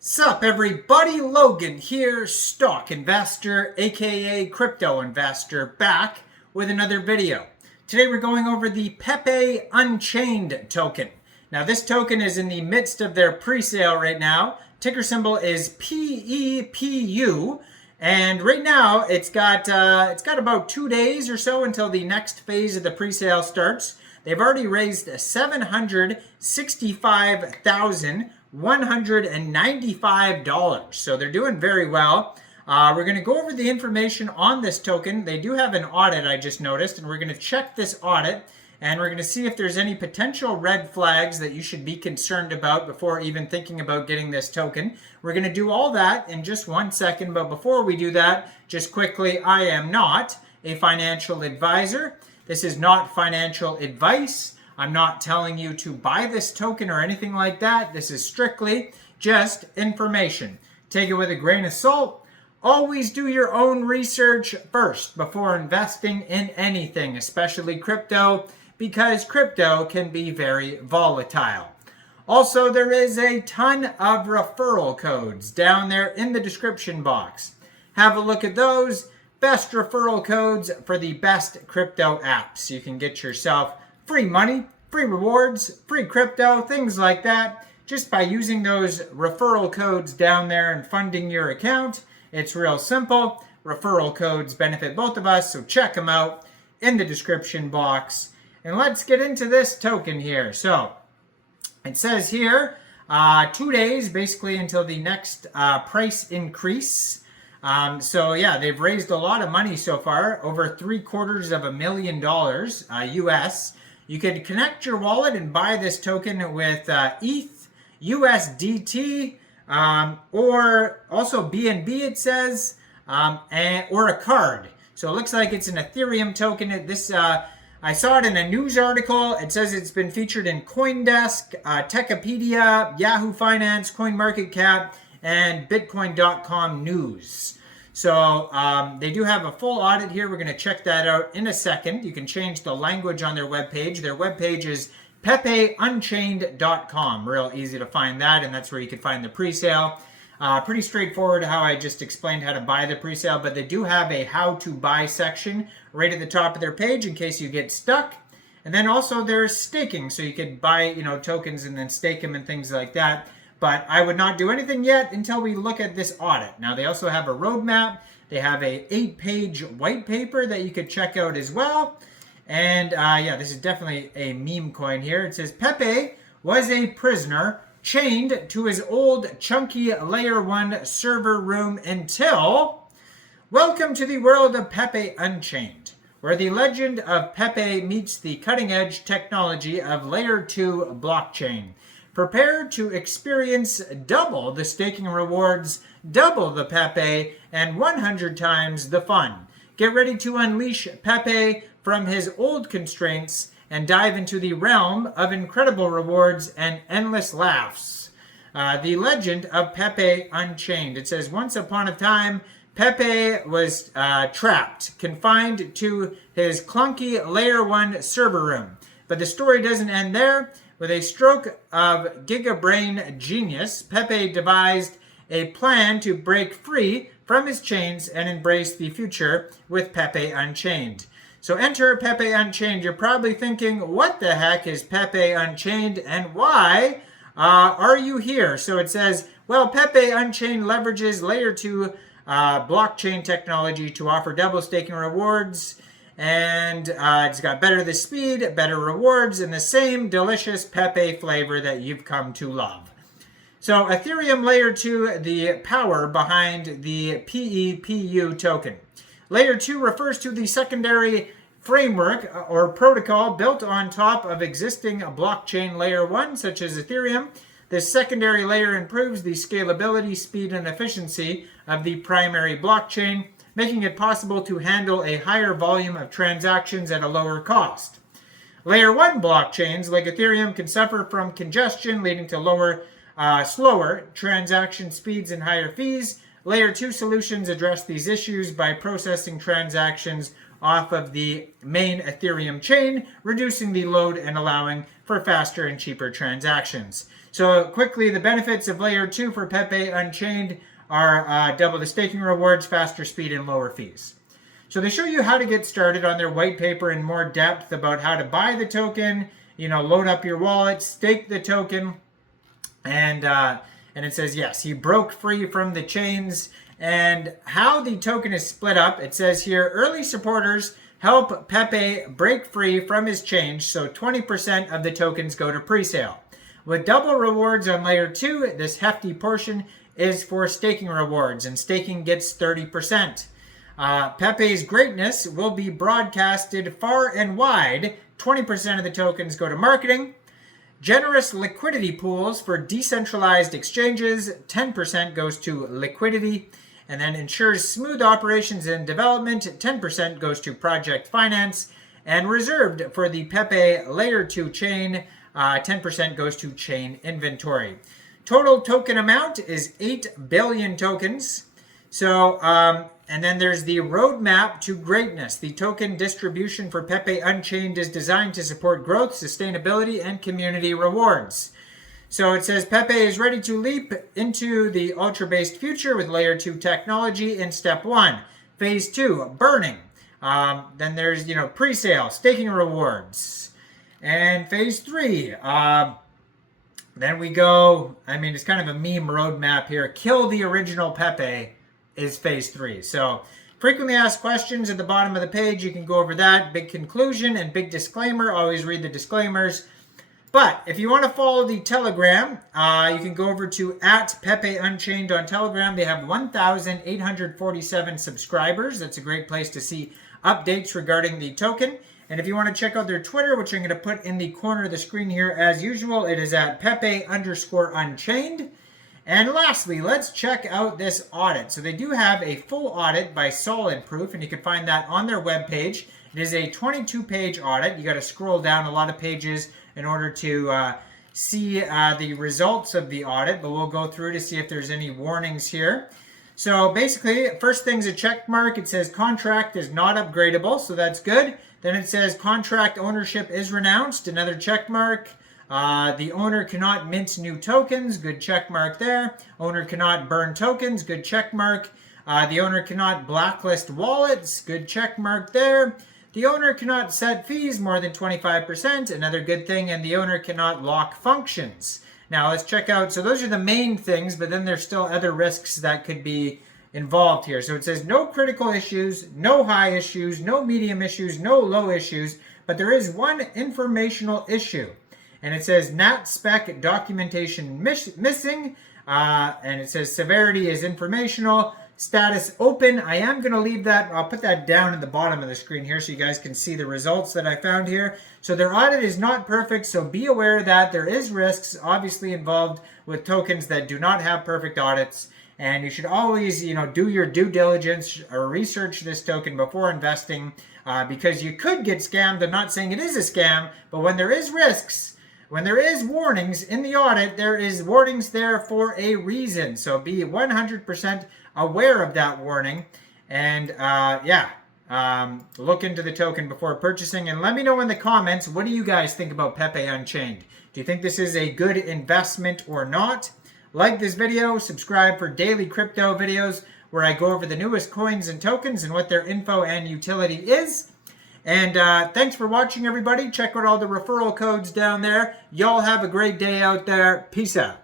Sup everybody, Logan here, stock investor aka crypto investor, back with another video. Today we're going over the PEPE Unchained token. Now this token is in the midst of their pre-sale right now. Ticker symbol is PEPU, and right now it's got about 2 days or so until the next phase of the pre-sale starts. They've already raised $765,195, so they're doing very well. We're going to go over the information on this token. They do have an audit, I just noticed, and we're going to check this audit, and we're going to see if there's any potential red flags that you should be concerned about before even thinking about getting this token. We're going to do all that in just 1 second, but before we do that, just quickly, I am not a financial advisor. This is not financial advice. I'm not telling you to buy this token or anything like that. This is strictly just information. Take it with a grain of salt. Always do your own research first before investing in anything, especially crypto, because crypto can be very volatile. Also, there is a ton of referral codes down there in the description box. Have a look at those. Best referral codes for the best crypto apps. You can get yourself free money, free rewards, free crypto, things like that, just by using those referral codes down there and funding your account. It's real simple. Referral codes benefit both of us, so check them out in the description box. And let's get into this token here. So it says here 2 days basically until the next price increase. So yeah, they've raised a lot of money so far, over $750,000 US. You can connect your wallet and buy this token with ETH, USDT, or also BNB it says, or a card. So it looks like it's an Ethereum token. I saw it in a news article. It says it's been featured in CoinDesk, Techopedia, Yahoo Finance, CoinMarketCap, and Bitcoin.com news. So they do have a full audit here. We're going to check that out in a second. You can change the language on their webpage. Their webpage is PEPEUnchained.com. Real easy to find that, and that's where you can find the pre-sale. Pretty straightforward how I just explained how to buy the pre-sale, but they do have a how to buy section right at the top of their page in case you get stuck. And then also there's staking, so you could buy, tokens and then stake them and things like that. But I would not do anything yet until we look at this audit. Now, they also have a roadmap. They have a 8-page white paper that you could check out as well. And yeah, this is definitely a meme coin here. It says, Pepe was a prisoner chained to his old chunky layer 1 server room until... Welcome to the world of Pepe Unchained, where the legend of Pepe meets the cutting-edge technology of layer 2 blockchain. Prepare to experience double the staking rewards, double the Pepe, and 100 times the fun. Get ready to unleash Pepe from his old constraints and dive into the realm of incredible rewards and endless laughs. The legend of Pepe Unchained. It says, once upon a time, Pepe was trapped, confined to his clunky layer 1 server room. But the story doesn't end there. With a stroke of gigabrain genius, Pepe devised a plan to break free from his chains and embrace the future with Pepe Unchained. So enter Pepe Unchained. You're probably thinking, what the heck is Pepe Unchained and why are you here? So it says, well, Pepe Unchained leverages layer 2 blockchain technology to offer double staking rewards. And it's got better speed, better rewards, and the same delicious Pepe flavor that you've come to love. So Ethereum Layer 2, the power behind the PEPU token. Layer 2 refers to the secondary framework or protocol built on top of existing blockchain Layer 1, such as Ethereum. This secondary layer improves the scalability, speed, and efficiency of the primary blockchain, making it possible to handle a higher volume of transactions at a lower cost. Layer 1 blockchains like Ethereum can suffer from congestion, leading to slower transaction speeds and higher fees. Layer 2 solutions address these issues by processing transactions off of the main Ethereum chain, reducing the load and allowing for faster and cheaper transactions. So quickly, the benefits of layer 2 for PEPE Unchained are double the staking rewards, faster speed, and lower fees. So they show you how to get started on their white paper in more depth about how to buy the token, load up your wallet, stake the token, and it says, yes, he broke free from the chains. And how the token is split up, it says here, early supporters help Pepe break free from his chains, so 20% of the tokens go to pre-sale. With double rewards on layer 2, this hefty portion is for staking rewards, and staking gets 30%. Pepe's greatness will be broadcasted far and wide. 20% of the tokens go to marketing. Generous liquidity pools for decentralized exchanges. 10% goes to liquidity. And then ensures smooth operations and development. 10% goes to project finance. And reserved for the Pepe Layer 2 chain, 10% goes to chain inventory. Total token amount is 8 billion tokens. So, and then there's the roadmap to greatness. The token distribution for Pepe Unchained is designed to support growth, sustainability, and community rewards. So it says Pepe is ready to leap into the ultra-based future with layer 2 technology in step 1. Phase 2, burning. Then there's, pre-sale, staking rewards. And phase 3, then we go, it's kind of a meme roadmap here. Kill the original Pepe is phase 3. So frequently asked questions at the bottom of the page. You can go over that. Big conclusion and big disclaimer. Always read the disclaimers. But if you want to follow the Telegram, you can go over to @PepeUnchained on Telegram. They have 1,847 subscribers. That's a great place to see updates regarding the token. And if you want to check out their Twitter, which I'm going to put in the corner of the screen here as usual, it is @Pepe_Unchained. And lastly, let's check out this audit. So they do have a full audit by Solid Proof, and you can find that on their webpage. It is a 22-page audit. You got to scroll down a lot of pages in order to see the results of the audit, but we'll go through to see if there's any warnings here. So basically, first thing's a check mark. It says contract is not upgradable, so that's good. Then it says contract ownership is renounced, another check mark. The owner cannot mint new tokens, good check mark there. Owner cannot burn tokens, good check mark. The owner cannot blacklist wallets, good check mark there. The owner cannot set fees more than 25%, another good thing. And the owner cannot lock functions. Now let's check out, so those are the main things, but then there's still other risks that could be involved here. So it says no critical issues, no high issues, no medium issues, no low issues, but there is one informational issue. And it says NAT spec documentation missing, and it says severity is informational, status open. I am going to leave that, I'll put that down at the bottom of the screen here so you guys can see the results that I found here. So their audit is not perfect, so be aware that there is risks obviously involved with tokens that do not have perfect audits. And you should always, do your due diligence or research this token before investing, because you could get scammed. I'm not saying it is a scam, but when there is risks, when there is warnings in the audit, there is warnings there for a reason. So be 100% aware of that warning. And look into the token before purchasing. And let me know in the comments, what do you guys think about Pepe Unchained? Do you think this is a good investment or not? Like this video, subscribe for daily crypto videos where I go over the newest coins and tokens and what their info and utility is. And thanks for watching, everybody. Check out all the referral codes down there. Y'all have a great day out there. Peace out.